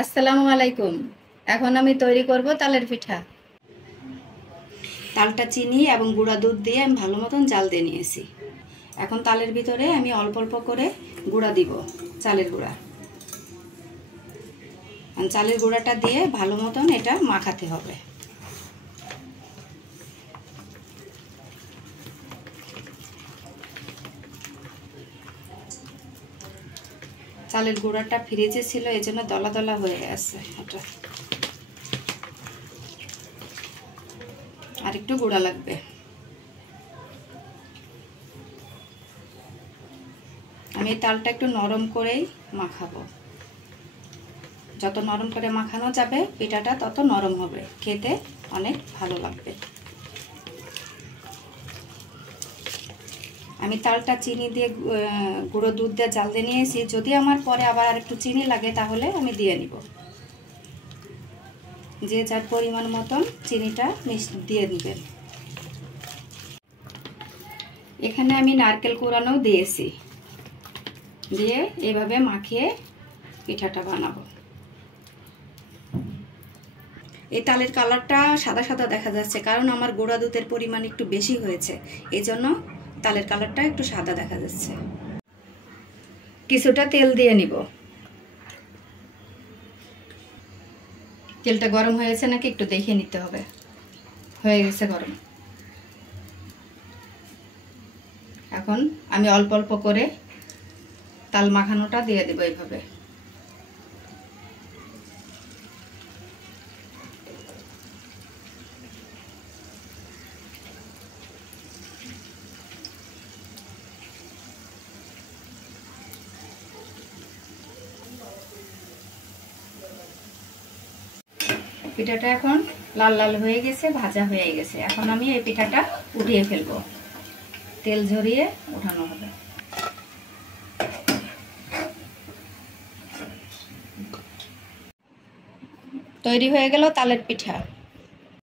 আসসালামু আলাইকুম। এখন আমি তৈরি করব তালের পিঠা। তালটা চিনি এবং গুঁড়া দুধ দিয়ে আমি ভালো মতন জাল দিয়ে নিয়েছি। এখন তালের ভিতরে আমি অল্প অল্প করে গুঁড়া দিব, চালের গুঁড়া। চালের গুঁড়াটা দিয়ে ভালো মতন এটা মাখাতে হবে। চালের গুঁড়াটা ফ্রিজে ছিল, এজন্য দলা দলা হয়ে গেছে। এটা আর একটু গুঁড়া লাগবে। আমি এই তালটা একটু নরম করেই মাখাবো। যত নরম করে মাখানো যাবে পিঠাটা তত নরম হবে, খেতে অনেক ভালো লাগবে। আমি তালটা চিনি দিয়ে গুঁড়ো দুধ দিয়ে জাল দিয়ে নিয়েছি। যদি আমার পরে আবার আর একটু চিনি লাগে তাহলে আমি দিয়ে নিব। যে যার পরিমাণ মতন চিনিটা দিয়ে দিবেন। এখানে আমি নারকেল কোরানো দিয়েছি, দিয়ে এভাবে মাখিয়ে পিঠাটা বানাবো। এই তালের কালারটা সাদা সাদা দেখা যাচ্ছে, কারণ আমার গুঁড়া দুধের পরিমাণ একটু বেশি হয়েছে, এই জন্য তালের কালারটা একটু সাদা দেখা যাচ্ছে। কিছুটা তেল দিয়ে নিব। তেলটা গরম হয়েছে নাকি একটু দেখে নিতে হবে। হয়ে গেছে গরম। এখন আমি অল্প অল্প করে তাল মাখানোটা দিয়ে দেব এইভাবে। পিঠাটা এখন লাল লাল হয়ে গেছে, ভাজা হয়ে গেছে। এখন আমি এই পিঠাটা উঠিয়ে ফেলবো। তেল ঝরিয়ে উঠানো হবে। তৈরি হয়ে গেল তালের পিঠা।